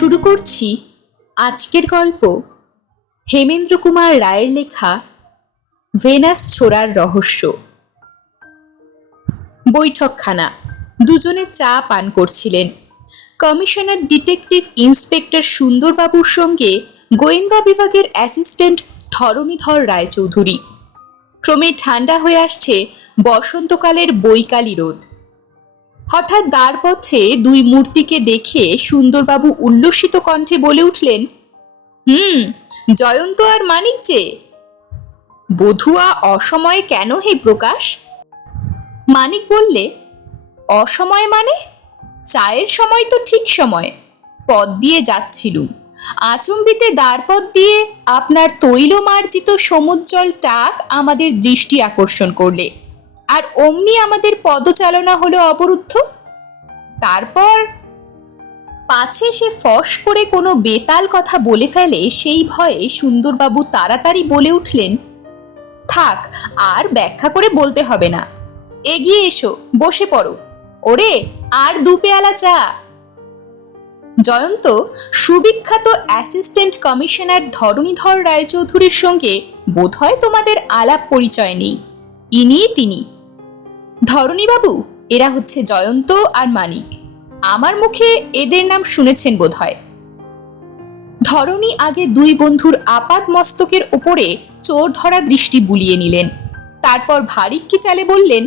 শুরু করছি আজকের গল্প হেমেন্দ্র কুমার রায়ের লেখা ভেনাস ছোড়ার রহস্য। বৈঠকখানা। দুজনে চা পান করছিলেন। কমিশনার ডিটেকটিভ ইন্সপেক্টর সুন্দরবাবুর সঙ্গে গোয়েন্দা বিভাগের অ্যাসিস্ট্যান্ট ধরণীধর রায়চৌধুরী। ক্রমে ঠান্ডা হয়ে আসছে বসন্তকালের বৈকালী রোদ। হঠাৎ দ্বারপথে দুই মূর্তিকে দেখে সুন্দরবাবু উল্লসিত কণ্ঠে বলে উঠলেন, হুম, জয়ন্ত আর মানিক যে। বধুয়া অসময়ে কেন হে প্রকাশ? মানিক বললে, অসময় মানে? চায়ের সময় তো ঠিক সময়। পথ দিয়ে যাচ্ছিলুম। আচম্বিতে দ্বারপথ দিয়ে আপনার তৈল মার্জিত সমুজ্জ্বল টাক আমাদের দৃষ্টি আকর্ষণ করলে। আর অমনি আমাদের পদচালনা হলো অবরুদ্ধ। তারপর পাছে সে ফস করে কোনো বেতাল কথা বলে ফেলে, সেই ভয়ে সুন্দরবাবু তাড়াতাড়ি বলে উঠলেন, থাক, আর ব্যাখ্যা করে বলতে হবে না। এগিয়ে এসো, বসে পড়ো। ওরে, আর দু পেয়ালা চা। জয়ন্ত সুবিখ্যাত অ্যাসিস্ট্যান্ট কমিশনার ধরণীধর রায়চৌধুরীর সঙ্গে বোধহয় তোমাদের আলাপ পরিচয় নেই। ইনি তিনি। ধরণীবাবু এরা হচ্ছে জয়ন্ত আর মানিক। আমার মুখে এদের নাম শুনেছেন বোধহয়। ধরণী আগে দুই বন্ধুর আপাত মস্তকের ওপরে চোর ধরা দৃষ্টি বুলিয়ে নিলেন। তারপর ভারিক্কি চালে বললেন,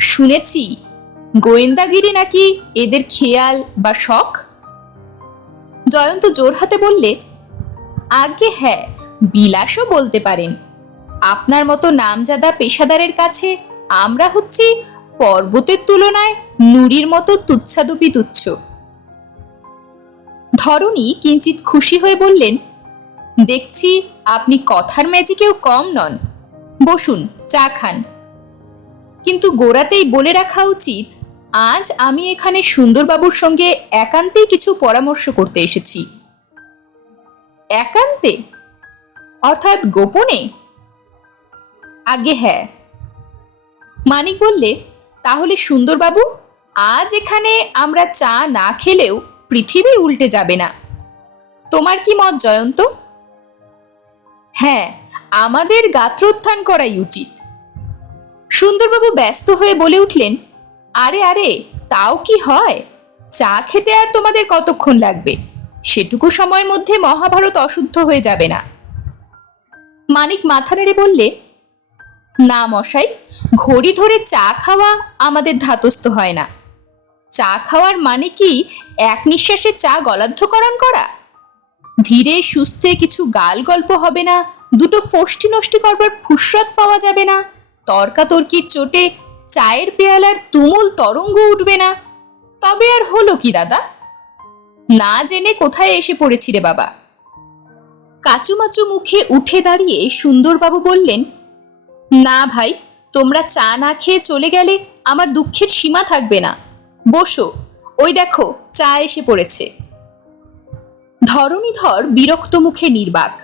শুনেছি, গোয়েন্দাগিরি নাকি এদের খেয়াল বা শখ? জয়ন্ত জোর হাতে বললে, আগে হ্যাঁ বিলাসও বলতে পারেন। আপনার মতো নামজাদা পেশাদারের কাছে আমরা হচ্ছি পর্বতের তুলনায় নুরির মতো তুচ্ছাদুপি তুচ্ছ। ধরণী কিঞ্চিত খুশি হয়ে বললেন, দেখছি আপনি কথার ম্যাজিকেও কম নন। বসুন, চা খান। কিন্তু গোড়াতেই বলে রাখা উচিত, আজ আমি এখানে সুন্দরবাবুর সঙ্গে একান্তেই কিছু পরামর্শ করতে এসেছি। একান্তে? অর্থাৎ গোপনে? আগে হ্যাঁ। মানিক বললে, তাহলে সুন্দরবাবু, আজ এখানে আমরা চা না খেলেও পৃথিবী উল্টে যাবে না। তোমার কি মত জয়ন্ত? হ্যাঁ আমাদের গাত্রোত্থান করাই উচিত। সুন্দরবাবু ব্যস্ত হয়ে বলে উঠলেন, আরে আরে, তাও কি হয়? চা খেতে আর তোমাদের কতক্ষণ লাগবে? সেটুকু সময়ের মধ্যে মহাভারত অশুদ্ধ হয়ে যাবে না। মানিক মাথা নেড়ে বললে, না মশাই ঘড়ি ধরে চা খাওয়া আমাদের ধাতস্থ হয় না। চা খাওয়ার মানে কি এক নিঃশ্বাসে চা গলাধ্যকরণ করা? ধীরে সুস্থে কিছু গাল গল্প হবে না, দুটো ফষ্টি নষ্টি করবার ফুসরত পাওয়া যাবে না, তর্কাতর্কির চোটে চায়ের পেয়ালার তুমুল তরঙ্গ উঠবে না। তবে আর হলো কি দাদা? না জেনে কোথায় এসে পড়েছি রে বাবা। কাচুমাচু মুখে উঠে দাঁড়িয়ে সুন্দরবাবু বললেন, না ভাই তোমরা চা না খেয়ে চলে গেলে আমার দুঃখের সীমা থাকবে না। বসো, ওই দেখো, চা এসে পড়েছে। ধরণীধর বিরক্ত মুখে নির্বাক।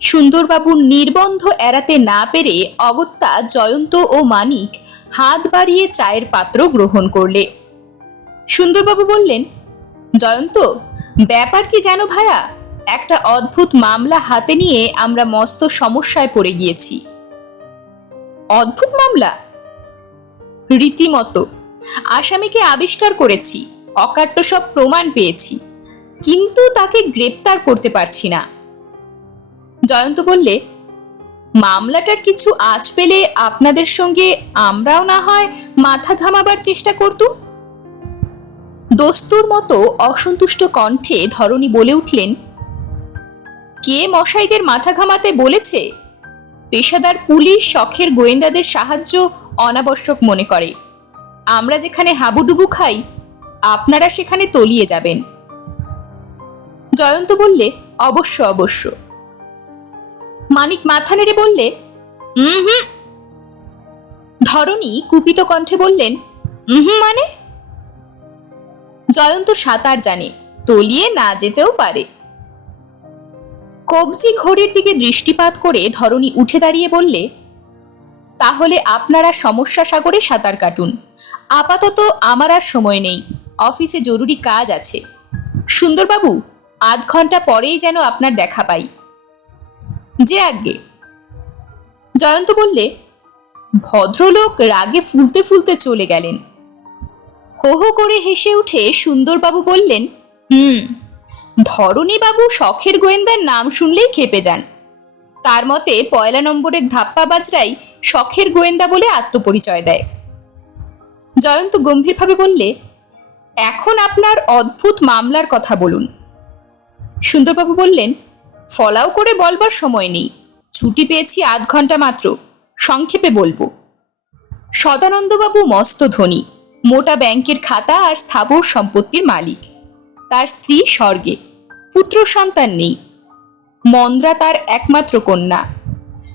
সুন্দরবাবুর নির্বন্ধ এড়াতে না পেরে অগত্যা জয়ন্ত ও মানিক হাত বাড়িয়ে চায়ের পাত্র গ্রহণ করলে। সুন্দরবাবু বললেন, জয়ন্ত, ব্যাপার কি জানো ভায়া? একটা অদ্ভুত মামলা হাতে নিয়ে আমরা মস্ত সমস্যায় পড়ে গিয়েছি। অদ্ভুত মামলা। রীতিমতো আসামিকে আবিষ্কার করেছি, অকাট্য সব প্রমাণ পেয়েছি, কিন্তু তাকে গ্রেপ্তার করতে পারছি না। জয়ন্ত বললে, মামলাটার কিছু আজ পেলে আপনাদের সঙ্গে আমরাও না হয় মাথা ঘামাবার চেষ্টা করতুম দস্তুর মতো অসন্তুষ্ট কণ্ঠে ধরণী বলে উঠলেন, কে মশাইদের মাথা ঘামাতে বলেছে? পেশাদার পুলিশ শখের গোয়েন্দাদের সাহায্য অনাবশ্যক মনে করে। আমরা যেখানে হাবুডুবু খাই, আপনারা সেখানে তলিয়ে যাবেন। জয়ন্ত বললে, অবশ্য অবশ্য। মানিক মাথা নেড়ে বললে হুম হুম। ধরণী কুপিত কণ্ঠে বললেন হুম মানে? জয়ন্ত সাঁতার জানে, তলিয়ে না যেতেও পারে। কবজি ঘড়ির দিকে দৃষ্টিপাত করে ধরণী উঠে দাঁড়িয়ে বললে, তাহলে আপনারা সমস্যা সাগরে সাঁতার কাটুন। আপাতত আমার আর সময় নেই। অফিসে জরুরি কাজ আছে। সুন্দরবাবু, আধ ঘণ্টা পরেই যেন আপনার দেখা পাই। যে আগে জয়ন্ত বললে, ভদ্রলোক রাগে ফুলতে ফুলতে চলে গেলেন। হো হো করে হেসে উঠে সুন্দরবাবু বললেন, হুম ধরণীবাবু শখের গোয়েন্দার নাম শুনলেই খেপে যান। তার মতে পয়লা নম্বরের ধাপ্পাবাজরাই শখের গোয়েন্দা বলে আত্মপরিচয় দেয়। জয়ন্ত গম্ভীরভাবে বললে, এখন আপনার অদ্ভুত মামলার কথা বলুন। সুন্দরবাবু বললেন, ফলাও করে বলবার সময় নেই। ছুটি পেয়েছি আধ ঘণ্টা মাত্র, সংক্ষেপে বলব। সদানন্দবাবু মস্ত ধনী, মোটা ব্যাংকের খাতা আর স্থাবর সম্পত্তির মালিক। তার স্ত্রী স্বর্গে, পুত্র সন্তান নেই। মন্দ্রা তার একমাত্র কন্যা।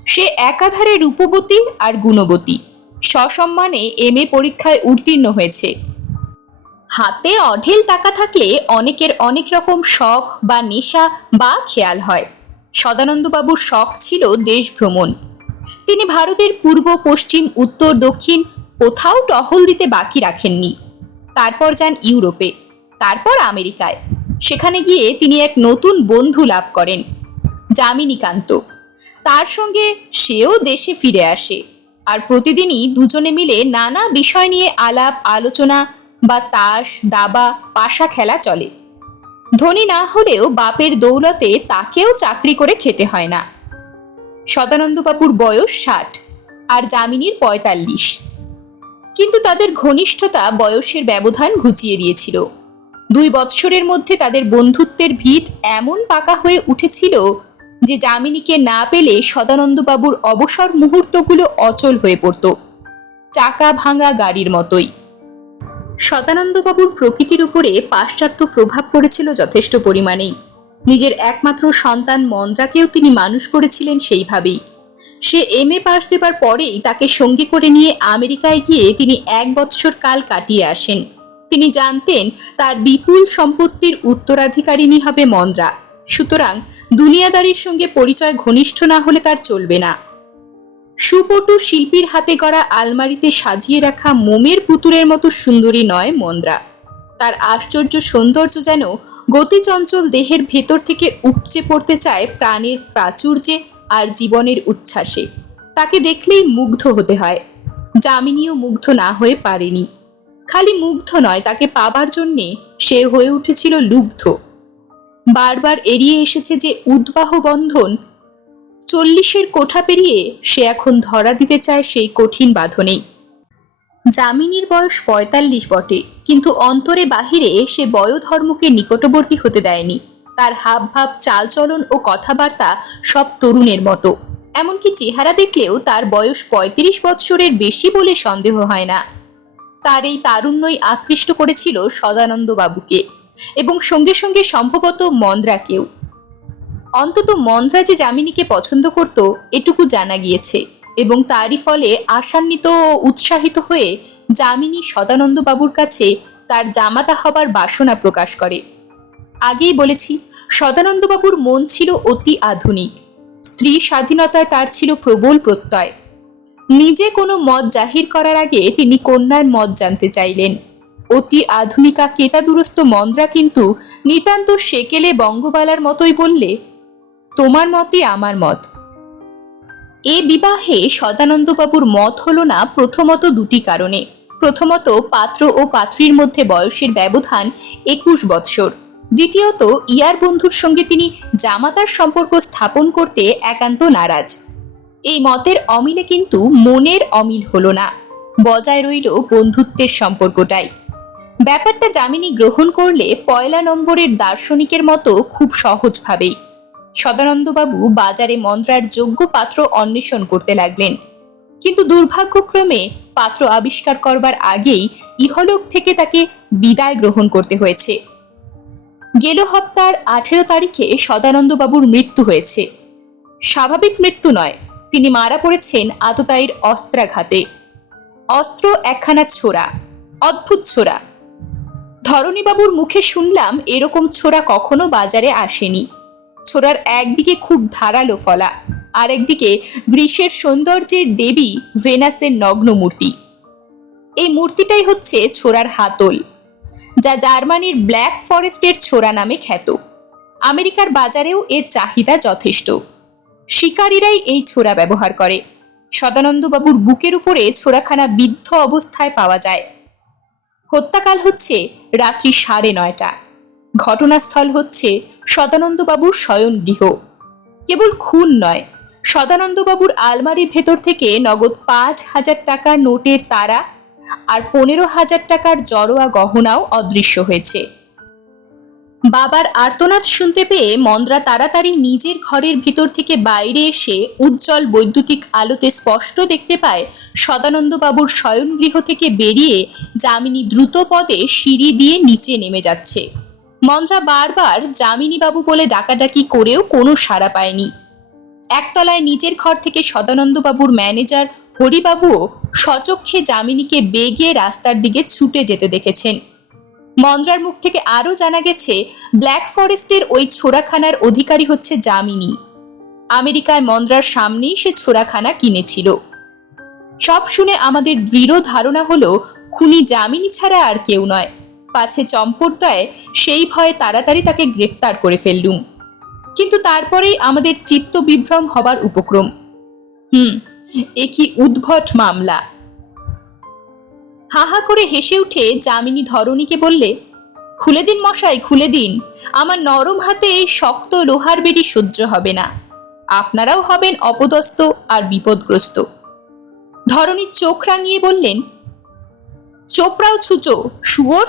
সে একাধারে রূপবতী আর গুণবতী। সসম্মানে এম এ পরীক্ষায় উত্তীর্ণ হয়েছে। হাতে অঢেল টাকা থাকলে অনেকের অনেক রকম শখ বা নেশা বা খেয়াল হয়। সদানন্দবাবুর শখ ছিল দেশ ভ্রমণ। তিনি ভারতের পূর্ব, পশ্চিম, উত্তর, দক্ষিণ কোথাও টহল দিতে বাকি রাখেননি। তারপর যান ইউরোপে। তারপর আমেরিকায়। সেখানে গিয়ে তিনি এক নতুন বন্ধু লাভ করেন, যামিনীকান্ত। তার সঙ্গে সেও দেশে ফিরে আসে আর প্রতিদিনই দুজনে মিলে নানা বিষয় নিয়ে আলাপ, আলোচনা বা তাস, দাবা, পাশা খেলা চলে। ধনী না হলেও বাপের দৌলতে তাকেও চাকরি করে খেতে হয় না। সদানন্দবাবুর বয়স ষাট আর যামিনীর পঁয়তাল্লিশ। কিন্তু তাদের ঘনিষ্ঠতা বয়সের ব্যবধান ঘুচিয়ে দিয়েছিল। দুই বৎসরের মধ্যে তাদের বন্ধুত্বের ভিত এমন পাকা হয়ে উঠেছিল যে যামিনীকে না পেলে সদানন্দবাবুর অবসর মুহূর্তগুলো অচল হয়ে পড়ত। চাকা ভাঙা গাড়ির মতোই। সদানন্দবাবুর প্রকৃতির উপরে পাশ্চাত্য প্রভাব পড়েছিল যথেষ্ট পরিমাণেই নিজের একমাত্র সন্তান মন্দ্রাকেও তিনি মানুষ করেছিলেন সেইভাবেই। সে এম এ পাশ দেবার পরেই তাকে সঙ্গে করে নিয়ে আমেরিকায় গিয়ে তিনি এক বৎসর কাল কাটিয়ে আসেন। তিনি জানতেন তার বিপুল সম্পত্তির উত্তরাধিকারিণী হবে মন্দ্রা। সুতরাং দুনিয়াদারির সঙ্গে পরিচয় ঘনিষ্ঠ না হলে তার চলবে না। সুপটু শিল্পীর হাতে গড়া আলমারিতে সাজিয়ে রাখা মোমের পুতুলের মতো সুন্দরী নয় মন্দ্রা। তার আশ্চর্য সৌন্দর্য যেন গতিচঞ্চল দেহের ভেতর থেকে উপচে পড়তে চায় প্রাণের প্রাচুর্যে আর জীবনের উচ্ছ্বাসে। তাকে দেখলেই মুগ্ধ হতে হয়। যামিনীও মুগ্ধ না হয়ে পারেনি। খালি মুগ্ধ নয়, তাকে পাবার জন্যে সে হয়ে উঠেছিল লুব্ধ। বারবার এড়িয়ে এসেছে যে উদ্বাহ বন্ধন, চল্লিশের কোঠা পেরিয়ে সে এখন ধরা দিতে চায় সেই কঠিন বাঁধনেই। যামিনীর বয়স পঁয়তাল্লিশ বটে, কিন্তু অন্তরে বাহিরে সে বয়োধর্মকে নিকটবর্তী হতে দেয়নি। তার হাবভাব, চালচলন ও কথাবার্তা সব তরুণের মতো। এমনকি চেহারা দেখলেও তার বয়স পঁয়ত্রিশ বৎসরের বেশি বলে সন্দেহ হয় না। তার এই তারুণ্যই আকৃষ্ট করেছিল সদানন্দ বাবুকে এবং সঙ্গে সঙ্গে সম্ভবত মন্দ্রাকেও। অন্তত মন্দ্রা যে যামিনীকে পছন্দ করত, এটুকু জানা গিয়েছে এবং তারই ফলে আশান্বিত ও উৎসাহিত হয়ে যামিনী সদানন্দ বাবুর কাছে তার জামাতা হবার বাসনা প্রকাশ করে। আগেই বলেছি, সদানন্দবাবুর মন ছিল অতি আধুনিক। স্ত্রী স্বাধীনতায় তার ছিল প্রবল প্রত্যয়। নিজে কোনো মত জাহির করার আগে তিনি কন্যার মত জানতে চাইলেন। অতি আধুনিকা কেতাদুরস্ত মন্দ্রা কিন্তু নিতান্ত সেকেলে বঙ্গবালার মতোই বললে, তোমার মতই আমার মত? এ বিবাহে সদানন্দবাবুর মত হলো না প্রথমত দুটি কারণে। প্রথমত পাত্র ও পাত্রীর মধ্যে বয়সের ব্যবধান একুশ বৎসর। দ্বিতীয়ত, ইয়ার বন্ধুর সঙ্গে তিনি জামাতার সম্পর্ক স্থাপন করতে একান্ত নারাজ। এই মতের অমিলে কিন্তু মনের অমিল হলো না। বজায় রইল বন্ধুত্বের সম্পর্কটাই। ব্যাপারটা যামিনী গ্রহণ করলে পয়লা নম্বরের দার্শনিকের মতো খুব সহজভাবেই। সদানন্দবাবু বাজারে মন্ত্রার যোগ্য পাত্র অন্বেষণ করতে লাগলেন। কিন্তু দুর্ভাগ্যক্রমে পাত্র আবিষ্কার করবার আগেই ইহলোক থেকে তাকে বিদায় গ্রহণ করতে হয়েছে। গেল হপ্তার আঠেরো তারিখে সদানন্দবাবুর মৃত্যু হয়েছে। স্বাভাবিক মৃত্যু নয় তিনি মারা পড়েছেন আততায়ীর অস্ত্রাঘাতে। অস্ত্র একখানা ছোড়া, অদ্ভুত ছোড়া। ধরণীবাবুর মুখে শুনলাম এরকম ছোড়া কখনো বাজারে আসেনি। ছোড়ার একদিকে খুব ধারালো ফলা, আরেকদিকে গ্রীষ্মের সৌন্দর্যের দেবী ভেনাসের নগ্ন মূর্তি এই মূর্তিটাই হচ্ছে ছোড়ার হাতল, যা জার্মানির ব্ল্যাক ফরেস্টের ছোড়া নামে খ্যাত। আমেরিকার বাজারেও এর চাহিদা যথেষ্ট। শিকারীরাই এই ছোড়া ব্যবহার করে। সদানন্দবাবুর বুকের উপরে ছোড়াখানা বিদ্ধ অবস্থায় পাওয়া যায়। হত্যাকাল হচ্ছে রাত্রি সাড়ে নয়টা। ঘটনাস্থল হচ্ছে সদানন্দবাবুর শয়নগৃহ। কেবল খুন নয়, সদানন্দবাবুর আলমারির ভেতর থেকে নগদ পাঁচ হাজার টাকা নোটের তারা আর পনেরো হাজার টাকার জড়োয়া গহনাও অদৃশ্য হয়েছে। বাবার আর্তনাদ শুনতে পেয়ে মন্দ্রা তাড়াতাড়ি নিজের ঘরের ভিতর থেকে বাইরে এসে উজ্জ্বল বৈদ্যুতিক আলোতে স্পষ্ট দেখতে পায় সদানন্দবাবুর শয়নগৃহ থেকে বেরিয়ে যামিনী দ্রুত পদে সিঁড়ি দিয়ে নিচে নেমে যাচ্ছে। মন্দ্রা বারবার যামিনীবাবু বলে ডাকাডাকি করেও কোনো সাড়া পায়নি। একতলায় নিজের ঘর থেকে সদানন্দবাবুর ম্যানেজার হরিবাবুও সচক্ষে যামিনীকে বেগিয়ে রাস্তার দিকে ছুটে যেতে দেখেছেন। মন্দ্রার মুখ থেকে আরও জানা গেছে, ব্ল্যাক ফরেস্টের ওই ছোড়াখানার অধিকারী হচ্ছে যামিনী। আমেরিকায় মন্দ্রার সামনেই সে ছোড়াখানা কিনেছিল। সব শুনে আমাদের দৃঢ় ধারণা হলো, খুনি যামিনী ছাড়া আর কেউ নয়। পাছে চম্পটদয় সেই ভয়ে তাড়াতাড়ি তাকে গ্রেপ্তার করে ফেললুম। কিন্তু তারপরেই আমাদের চিত্ত বিভ্রম হবার উপক্রম। হুম, এ কি উদ্ভট মামলা। হা হা করে হেসে উঠে যামিনী ধরণীকে বললে, খুলে দিন মশাই, খুলে দিন। আমার নরম হাতে এই শক্ত লোহার বেড়ি সহ্য হবে না। আপনারাও হবেন অপদস্ত আর বিপদগ্রস্ত। ধরণী চোখ রাঙিয়ে বললেন, চোপড়াও ছুচো, শুয়োর।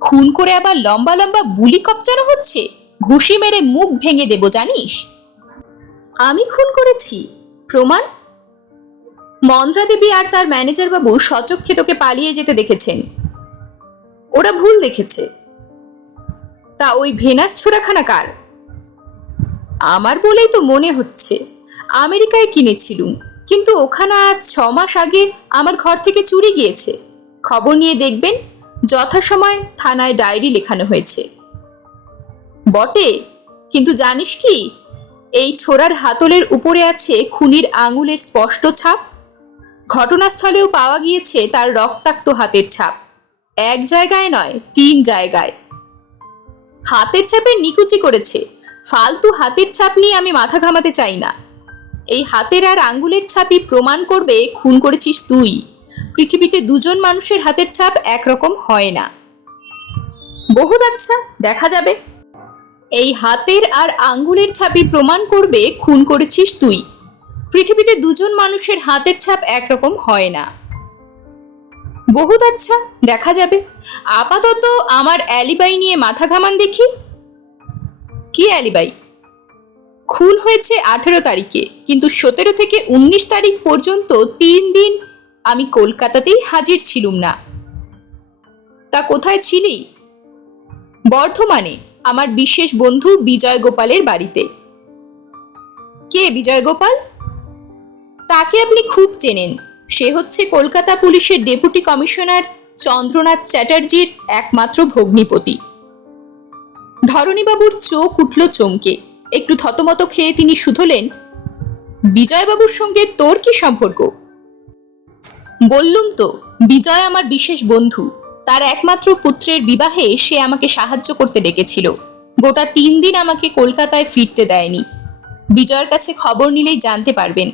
খুন করে আবার লম্বা লম্বা বুলি কপচানো হচ্ছে। ঘুষি মেরে মুখ ভেঙে দেব, জানিস? আমি খুন করেছি। প্রমাণ? মন্দ্রা দেবী আর তার ম্যানেজার বাবু সচক্ষে তোকে পালিয়ে যেতে দেখেছেন। ওরা ভুল দেখেছে। তা ওই ভেনাস ছোড়াখানা কার? আমার বলেই তো মনে হচ্ছে, আমেরিকায় কিনেছিলুম, কিন্তু ওখানে আজ ছ মাস আগে আমার ঘর থেকে চুরি গিয়েছে। খবর নিয়ে দেখবেন, যথাসময় থানায় ডায়েরি লেখানো হয়েছে। বটে, কিন্তু জানিস কি, এই ছোড়ার হাতলের উপরে আছে খুনির আঙুলের স্পষ্ট ছাপ ঘটনাস্থলেও পাওয়া গিয়েছে তার রক্তাক্ত হাতের ছাপ। এক জায়গায় নয়, তিন জায়গায়। হাতের ছাপের নিকুচি করেছে। ফালতু হাতের ছাপ নিয়ে আমি মাথা ঘামাতে চাই না। এই হাতের আর আঙ্গুলের ছাপই প্রমাণ করবে, খুন করেছিস তুই। পৃথিবীতে দুজন মানুষের হাতের ছাপ একরকম হয় না। বহুত আচ্ছা দেখা যাবে। এই হাতের আর আঙ্গুলের ছাপই প্রমাণ করবে, খুন করেছিস তুই। পৃথিবীতে দুজন মানুষের হাতের ছাপ একরকম হয় না। বহুত আচ্ছা দেখা যাবে। আপাতত আমার অ্যালিবাই নিয়ে মাথা ঘামান দেখি। কি অ্যালিবাই? খুন হয়েছে আঠেরো তারিখে, কিন্তু সতেরো থেকে উনিশ তারিখ পর্যন্ত তিন দিন আমি কলকাতাতেই হাজির ছিলুম না। তা কোথায় ছিলি? বর্ধমানে, আমার বিশেষ বন্ধু বিজয় গোপালের বাড়িতে। কে বিজয় গোপাল তাকে আপনি খুব চেনেন। সে হচ্ছে কলকাতা পুলিশের ডেপুটি কমিশনার চন্দ্রনাথ চ্যাটার্জির একমাত্র ভগ্নিপতি। ধরণীবাবুর চোখ উঠল চমকে। একটু থতমত খেয়ে তিনি শুধলেন, বিজয়বাবুর সঙ্গে তোর কি সম্পর্ক? বললুম তো, বিজয় আমার বিশেষ বন্ধু। তার একমাত্র পুত্রের বিবাহে সে আমাকে সাহায্য করতে ডেকেছিল। গোটা তিন দিন আমাকে কলকাতায় ফিরতে দেয়নি। বিজয়ের কাছে খবর নিলেই জানতে পারবেন।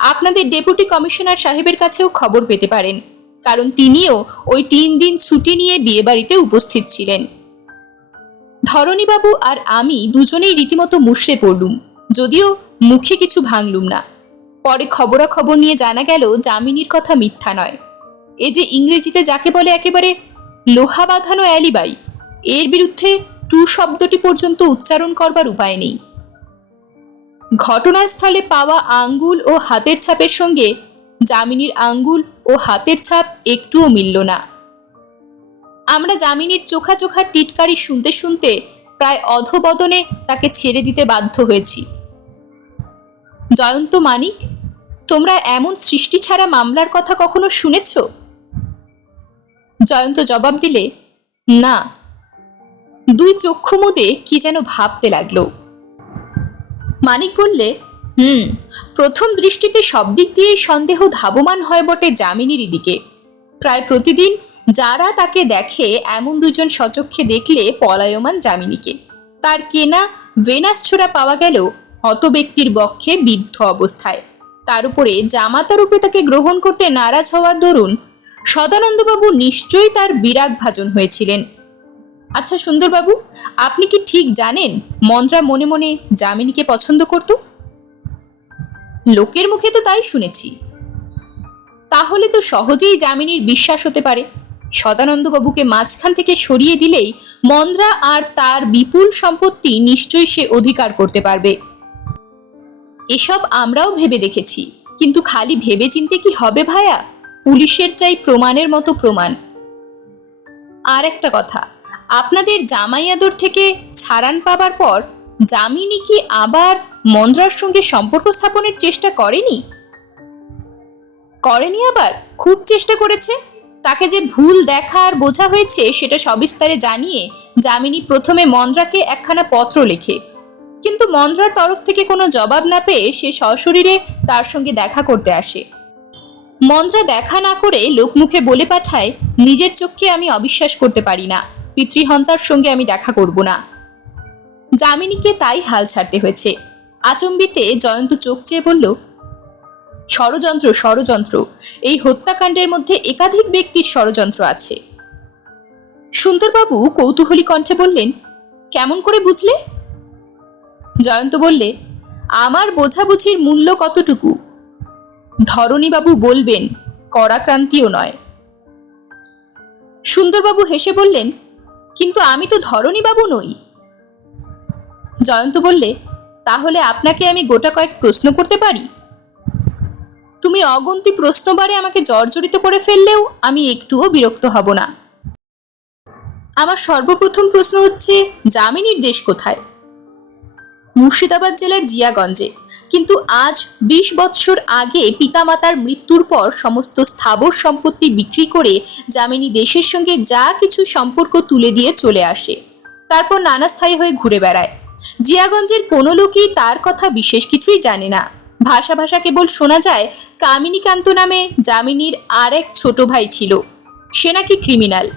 আপনাদের ডেপুটি কমিশনার সাহেবের কাছেও খবর পেতে পারেন, কারণ তিনিও ওই তিন দিন ছুটি নিয়ে বিয়েবাড়িতে উপস্থিত ছিলেন। ধরণীবাবু আর আমি দুজনেই রীতিমতো মুষড়ে পড়লুম, যদিও মুখে কিছু ভাঙলুম না। পরে খবরাখবর নিয়ে জানা গেল যামিনীর কথা মিথ্যা নয়। এ যে ইংরেজিতে যাকে বলে একেবারে লোহা বাঁধানো অ্যালিবাই, এর বিরুদ্ধে টু শব্দটি পর্যন্ত উচ্চারণ করবার উপায় নেই। ঘটনাস্থলে পাওয়া আঙ্গুল ও হাতের ছাপের সঙ্গে যামিনীর আঙ্গুল ও হাতের ছাপ একটুও মিলল না। আমরা যামিনীর চোখা চোখা টিটকারি শুনতে শুনতে প্রায় অধবদনে তাকে ছেড়ে দিতে বাধ্য হয়েছি। জয়ন্ত মানিক, তোমরা এমন সৃষ্টি ছাড়া মামলার কথা কখনো শুনেছ? জয়ন্ত জবাব দিলে, না। দুই চক্ষু মুদে কি যেন ভাবতে লাগল। মানিক বললে, হুম, প্রথম দৃষ্টিতে সব দিক দিয়েই সন্দেহ ধাবমান হয় বটে যামিনীর দিকে। প্রায় প্রতিদিন যারা তাকে দেখে এমন দুজন সচক্ষে দেখলে পলায়মান যামিনীকে। তার কেনা ভেনাস ছোড়া পাওয়া গেল হত ব্যক্তির বক্ষে বিদ্ধ অবস্থায়। তার উপরে জামাতার রূপে তাকে গ্রহণ করতে নারাজ হওয়ার দরুন সদানন্দবাবু নিশ্চয়ই তার বিরাগ ভাজন হয়েছিলেন। আচ্ছা সুন্দরবাবু, আপনি কি ঠিক জানেন মন্ত্রা মনে মনে যামিনীকে পছন্দ করত? লোকের মুখে তো তাই শুনেছি। তাহলে তো সহজেই যামিনীর বিশ্বাস হতে পারে। সদানন্দবাবুকে মাঝখান থেকে সরিয়ে দিলেই মন্দ্রা আর তার বিপুল সম্পত্তি নিশ্চয়ই সে অধিকার করতে পারবে। এসব আমরাও ভেবে দেখেছি, কিন্তু খালি ভেবে চিনতে কি হবে ভায়া? পুলিশের চাই প্রমাণের মতো প্রমাণ। আর একটা কথা আপনাদের জামাইয়াদর থেকে ছাড়ান পাবার পর জামিনী কি আবার মন্দ্রার সঙ্গে সম্পর্ক স্থাপনের চেষ্টা করেনি? করেনি আবার? খুব চেষ্টা করেছে? তাকে যে ভুল দেখা আর বোঝা হয়েছে সেটা সবিস্তারে জানিয়ে যামিনী প্রথমে মন্দ্রাকে একখানা পত্র লেখে। কিন্তু মন্দ্রার তরফ থেকে কোনো জবাব না পেয়ে সে সশরীরে তার সঙ্গে দেখা করতে আসে। মন্দ্রা দেখা না করে লোকমুখে বলে পাঠায়, নিজের চোখকে আমি অবিশ্বাস করতে পারি না। পিতৃহন্তার সঙ্গে আমি দেখা করব না। যামিনীকে তাই হাল ছাড়তে হয়েছে। আচম্বিতে জয়ন্ত চোখ চেয়ে বলল, ষড়যন্ত্র ষড়যন্ত্র, এই হত্যাকাণ্ডের মধ্যে একাধিক ব্যক্তির ষড়যন্ত্র আছে সুন্দরবাবু কৌতূহলী কণ্ঠে বললেন, কেমন করে বুঝলে জয়ন্ত বললে, আমার বোঝাবুঝির মূল্য কতটুকু? ধরণীবাবু বলবেন করাক্রান্তিও নয় সুন্দরবাবু হেসে বললেন কিন্তু আমি তো ধরণীবাবু নই। জয়ন্ত বললে, তাহলে আপনাকে আমি গোটা কয়েক প্রশ্ন করতে পারি? তুমি অগন্তি প্রশ্নবারে আমাকে জর্জরিত করে ফেললেও আমি একটুও বিরক্ত হব না। আমার সর্বপ্রথম প্রশ্ন হচ্ছে জামিনীর দেশ কোথায়? মুর্শিদাবাদ জেলার জিয়াগঞ্জে। কিন্তু আজ বিশ বৎসর আগে পিতামাতার মৃত্যুর পর সমস্ত স্থাবর সম্পত্তি বিক্রি করে যামিনী দেশের সঙ্গে যা কিছু সম্পর্ক তুলে দিয়ে চলে আসে। তারপর নানা স্থায়ী হয়ে ঘুরে বেড়ায়। জিয়াগঞ্জের কোনো লোকই তার কথা বিশেষ কিছুই জানে না। ভাষা ভাষা কেবল শোনা যায়, কামিনীকান্ত নামে যামিনীর আর এক ছোট ভাই ছিল। সে নাকি ক্রিমিনাল।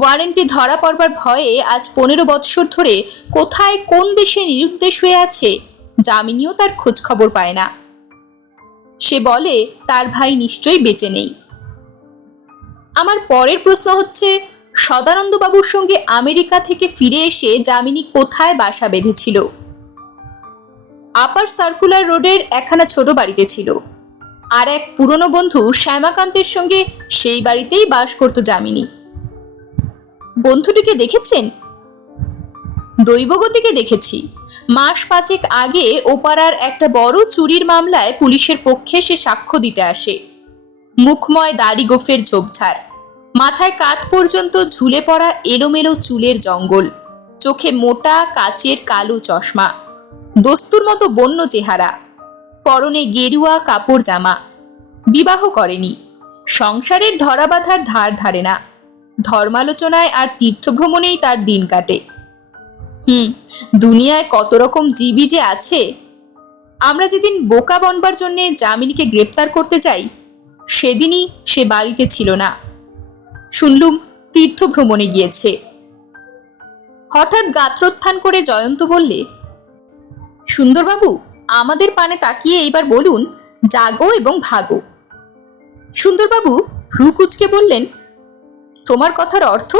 ওয়ারেন্টে ধরা পড়বার ভয়ে আজ পনেরো বৎসর ধরে কোথায় কোন দেশে নিরুদ্দেশ হয়ে আছে যামিনীও তার খোঁজ খবর পায় না। সে বলে, তার ভাই নিশ্চয়ই বেঁচে নেই। আমার পরের প্রশ্ন হচ্ছে, সদানন্দবাবুর সঙ্গে আমেরিকা থেকে ফিরে এসে যামিনী কোথায় বাসা বেঁধেছিল? আপার সার্কুলার রোডের একখানা ছোট বাড়িতে ছিল। আর এক পুরনো বন্ধু শ্যামাকান্তের সঙ্গে সেই বাড়িতেই বাস করত যামিনী। বন্ধুটিকে দেখেছেন? দৈবগতিকে দেখেছি। মাস পাঁচেক আগে ওপাড়ার একটা বড় চুরির মামলায় পুলিশের পক্ষে সে সাক্ষ্য দিতে আসে। মুখময় দাড়ি গোফের ঝোপঝাড়। মাথায় কাত পর্যন্ত ঝুলে পড়া এলোমেলো চুলের জঙ্গল। চোখে মোটা কাচের কালো চশমা। দস্তুর মতো বন্য চেহারা। পরনে গেরুয়া কাপড় জামা। বিবাহ করেনি। সংসারের ধরাবাধার ধার ধারে না। ধর্মালোচনায় আর তীর্থভ্রমণেই তার দিন কাটে। হুম, দুনিয়ায় কত রকম জীবই যে আছে। আমরা যেদিন বোকা বনবার জন্যে যামিনীকে গ্রেপ্তার করতে যাই, সেদিনই সে বাড়িতে ছিল না। শুনলুম, তীর্থভ্রমণে গিয়েছে। হঠাৎ গাত্রোত্থান করে জয়ন্ত বললে, সুন্দরবাবু, আমাদের পানে তাকিয়ে এইবার বলুন, জাগো এবং ভাগো। সুন্দরবাবু ভ্রু কুচকে বললেন, তোমার কথার অর্থ?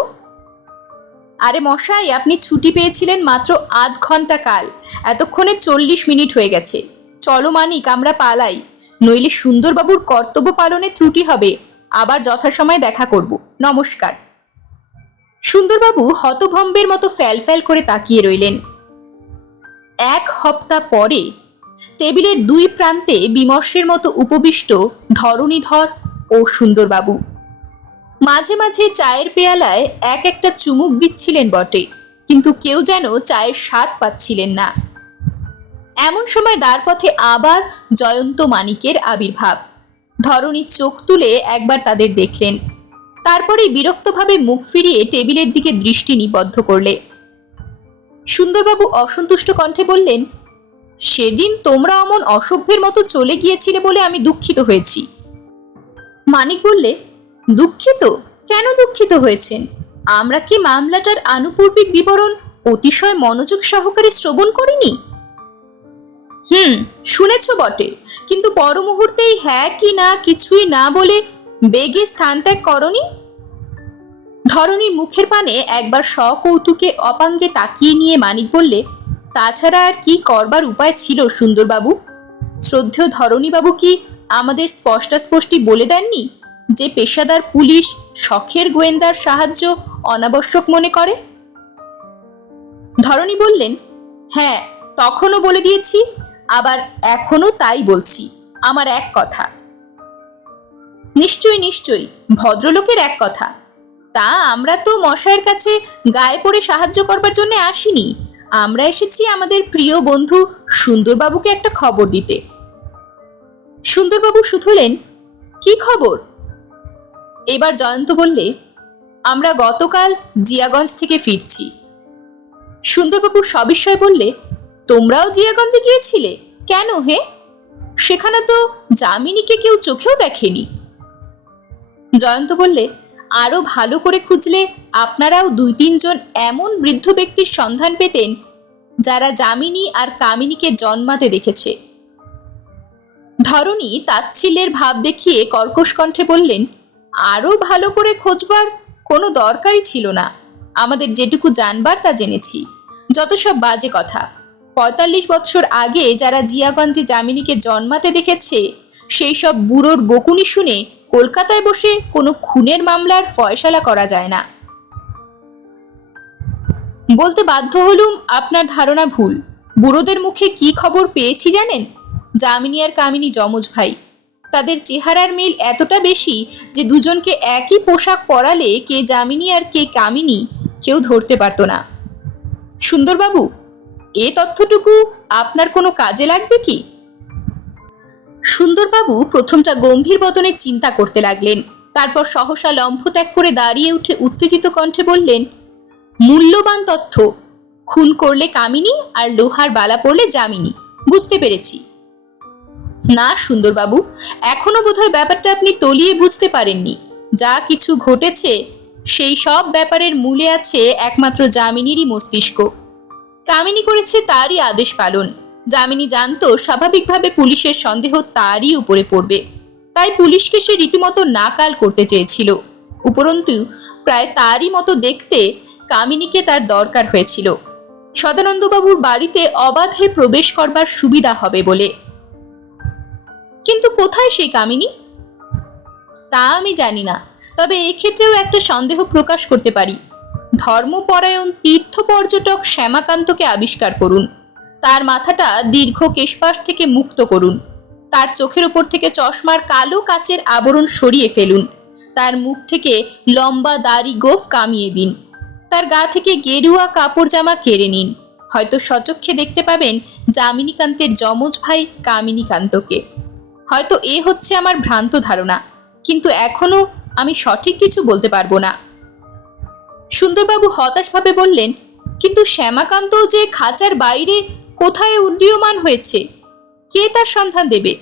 আরে মশাই, আপনি ছুটি পেয়েছিলেন মাত্র আধ ঘণ্টা কাল। এতক্ষণে চল্লিশ মিনিট হয়ে গেছে। চলো মানিক, আমরা পালাই। নইলে সুন্দরবাবুর কর্তব্য পালনে ত্রুটি হবে। আবার যথাসময়ে দেখা করব। নমস্কার। সুন্দরবাবু হতভম্বের মতো ফ্যাল ফ্যাল করে তাকিয়ে রইলেন। এক হপ্তা পরে টেবিলের দুই প্রান্তে বিমর্ষের মতো উপবিষ্ট ধরণীধর ও সুন্দরবাবু। মাঝে মাঝে চায়ের পেয়ালায় এক একটা চুমুক দিচ্ছিলেন বটে, কিন্তু কেউ যেন চায়ের স্বাদ পাচ্ছিলেন না। এমন সময় দ্বারপথে আবার জয়ন্ত মানিকের আবির্ভাব। ধরণী চোখ তুলে একবার তাদের দেখলেন। তারপরেই বিরক্তভাবে মুখ ফিরিয়ে টেবিলের দিকে দৃষ্টি নিবদ্ধ করলে। সুন্দরবাবু অসন্তুষ্ট কণ্ঠে বললেন, সেদিন তোমরা অমন অসভ্যের মতো চলে গিয়েছিলে বলে আমি দুঃখিত হয়েছি। মানিক বললে দুঃখিত? কেন দুঃখিত হয়েছেন আমরা কি মামলাটার আনুপূর্বিক বিবরণ অতিশয় মনোযোগ সহকারে শ্রবণ করিনি? হুম, শুনেছ বটে, কিন্তু পর মুহূর্তেই হ্যাঁ কি না কিছুই না বলে বেগে স্থান ত্যাগ করনি? ধরনীর মুখের পানে একবার সকৌতুকে অপাঙ্গে তাকিয়ে নিয়ে মানিক বললে, তাছাড়া আর কি করবার উপায় ছিল, সুন্দরবাবু? শ্রদ্ধেয় ধরণীবাবু কি আমাদের স্পষ্টাস্পষ্টি বলে দেননি? যে পেশাদার পুলিশ শখের গোয়েন্দার সাহায্য অনাবশ্যক মনে করে? ধরণী বললেন হ্যাঁ তখনও বলে দিয়েছি, আবার এখনও তাই বলছি, আমার এক কথা। নিশ্চয়ই নিশ্চয়ই, ভদ্রলোকের এক কথা। তা আমরা তো মশাইয়ের কাছে গায়ে পড়ে সাহায্য করবার জন্য আসিনি। আমরা এসেছি আমাদের প্রিয় বন্ধু সুন্দরবাবুকে একটা খবর দিতে। সুন্দরবাবু শুধুলেন কি খবর? এবার জয়ন্ত বললে, আমরা গতকাল জিয়াগঞ্জ থেকে ফিরছি। সুন্দরবাবু সবিস্ময় বললে, তোমরাও জিয়াগঞ্জে গিয়েছিলে? কেন হে? সেখানে তো যামিনীকে কেউ চোখেও দেখেনি। জয়ন্ত বললে, আরও ভালো করে খুঁজলে আপনারাও দুই তিনজন এমন বৃদ্ধ ব্যক্তির সন্ধান পেতেন, যারা যামিনী আর কামিনীকে জন্মাতে দেখেছে। ধরনী তাচ্ছিল্যের ভাব দেখিয়ে কর্কশ কণ্ঠে বললেন আরও ভালো করে খোঁজবার কোনো দরকারই ছিল না। আমাদের যেটুকু জানবার তা জেনেছি। যত সব বাজে কথা। পঁয়তাল্লিশ বছর আগে যারা জিয়াগঞ্জে যামিনীকে জন্মাতে দেখেছে, সেই সব বুড়োর বকুনি শুনে কলকাতায় বসে কোনো খুনের মামলার ফয়সালা করা যায় না। বলতে বাধ্য হলুম আপনার ধারণা ভুল। বুড়োদের মুখে কি খবর পেয়েছি জানেন? যামিনী আর কামিনী যমজ ভাই। তাদের চেহারার মিল এতটা বেশি যে দুজনকে একই পোশাক পরালে কে যামিনী আর কে কামিনী কেউ ধরতে পারতো না। সুন্দরবাবু, এ তথ্যটুকু আপনার কোনো কাজে লাগবে কি? সুন্দরবাবু প্রথমটা গম্ভীর বদনে চিন্তা করতে লাগলেন, তারপর সহসা লম্ফ ত্যাগ করে দাঁড়িয়ে উঠে উত্তেজিত কণ্ঠে বললেন, মূল্যবান তথ্য। খুন করলে কামিনী আর লোহার বালা পড়লে যামিনী। বুঝতে পেরেছি। না, সুন্দরবাবু, এখনও বোধহয় ব্যাপারটা আপনি তলিয়ে বুঝতে পারেননি। যা কিছু ঘটেছে, সেই সব ব্যাপারের মূলে আছে একমাত্র যামিনীরই মস্তিষ্ক। কামিনী করেছে তারই আদেশ পালন। যামিনী জানতো স্বাভাবিকভাবে পুলিশের সন্দেহ তারই উপরে পড়বে। তাই পুলিশকে সে রীতিমতো নাকাল করতে চেয়েছিল। উপরন্তু, প্রায় তারই মতো দেখতে কামিনীকে তার দরকার হয়েছিল। সদানন্দবাবুর বাড়িতে অবাধে প্রবেশ করবার সুবিধা হবে বলে কিন্তু কোথায় সেই কামিনী? তা আমি জানি না, তবে এক্ষেত্রেও একটা সন্দেহ প্রকাশ করতে পারি। ধর্মপরায়ণ তীর্থ পর্যটক শ্যামাকান্তকে আবিষ্কার করুন। তার মাথাটা দীর্ঘ কেশপাশ থেকে মুক্ত করুন। তার চোখের ওপর থেকে চশমার কালো কাচের আবরণ সরিয়ে ফেলুন। তার মুখ থেকে লম্বা দাড়ি গোফ কামিয়ে দিন। তার গা থেকে গেরুয়া কাপড় জামা কেড়ে নিন। হয়তো সচক্ষে দেখতে পাবেন যামিনীকান্তের যমজ ভাই কামিনীকান্তকে। হয়তো এ হচ্ছে আমার ভ্রান্ত ধারণা, কিন্তু এখনও আমি সঠিক কিছু বলতে পারব না। সুন্দরবাবু হতাশভাবে বললেন, কিন্তু শ্যামাকান্ত যে খাঁচার বাইরে কোথায় উড্ডীয়মান হয়েছে? কে তার সন্ধান দেবে?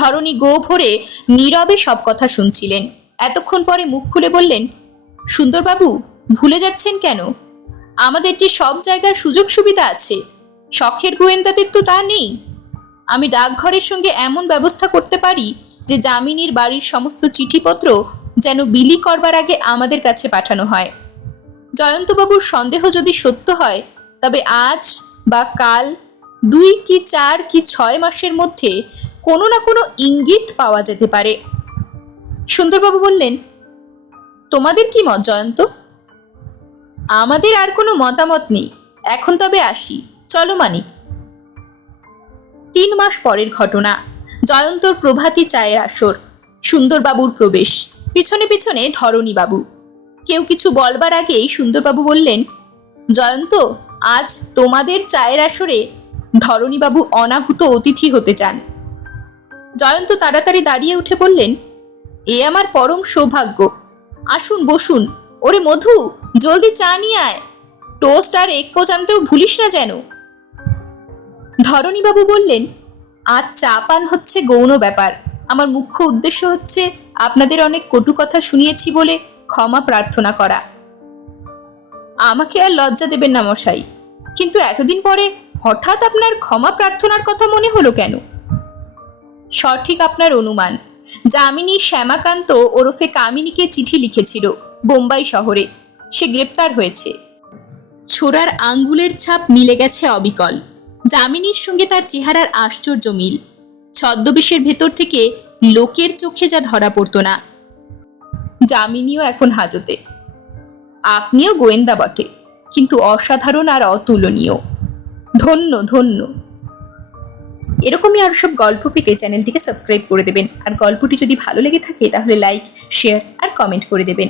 ধরণী গো ভরে নীরবে সব কথা শুনছিলেন। এতক্ষণ পরে মুখ খুলে বললেন, সুন্দরবাবু, ভুলে যাচ্ছেন কেন? আমাদের যে সব জায়গার সুযোগ সুবিধা আছে, শখের গোয়েন্দাদের তো তা নেই। আমি ডাকঘরের সঙ্গে এমন ব্যবস্থা করতে পারি যে যামিনীর বাড়ির সমস্ত চিঠিপত্র যেন বিলি করবার আগে আমাদের কাছে পাঠানো হয়। জয়ন্তবাবুর সন্দেহ যদি সত্য হয়, তবে আজ বা কাল দুই কি চার কি ছয় মাসের মধ্যে কোনো না কোনো ইঙ্গিত পাওয়া যেতে পারে। সুন্দরবাবু বললেন, তোমাদের কি মত জয়ন্ত? আমাদের আর কোনো মতামত নেই। এখন তবে আসি। চলো মানিক। তিন মাস পরের ঘটনা। জয়ন্তর প্রভাতী চায়ের আসর। সুন্দরবাবুর প্রবেশ। পিছনে পিছনে ধরণীবাবু। কেউ কিছু বলবার আগেই সুন্দরবাবু বললেন, জয়ন্ত, আজ তোমাদের চায়ের আসরে ধরণীবাবু অনাহুত অতিথি হতে চান। জয়ন্ত তাড়াতাড়ি দাঁড়িয়ে উঠে বললেন, এ আমার পরম সৌভাগ্য। আসুন, বসুন। ওরে মধু, জলদি চা নিয়ে আয়। টোস্ট আর এক পর্যন্তও ভুলিস না যেন। ধরণীবাবু বললেন, আজ চা পান হচ্ছে গৌণ ব্যাপার। আমার মুখ্য উদ্দেশ্য হচ্ছে আপনাদের অনেক কটু কথা শুনিয়েছি বলে ক্ষমা প্রার্থনা করা। আমাকে আর লজ্জা দেবেন না মশাই। কিন্তু এতদিন পরে হঠাৎ আপনার ক্ষমা প্রার্থনার কথা মনে হলো কেন? সঠিক আপনার অনুমান। যামিনী শ্যামাকান্ত ওরফে কামিনীকে চিঠি লিখেছিল বোম্বাই শহরে। সে গ্রেপ্তার হয়েছে। ছোড়ার আঙ্গুলের ছাপ মিলে গেছে অবিকল। যামিনীর সঙ্গে তার চেহারার আশ্চর্য মিল। ছদ্মবেশের ভেতর থেকে লোকের চোখে যা ধরা পড়তো না। যামিনীও এখন হাজতে। আপনিও গোয়েন্দা বটে, কিন্তু অসাধারণ আর অতুলনীয়। ধন্য ধন্য। এরকমই আরও সব গল্প পেতে চ্যানেলটিকে সাবস্ক্রাইব করে দেবেন। আর গল্পটি যদি ভালো লেগে থাকে, তাহলে লাইক, শেয়ার আর কমেন্ট করে দেবেন।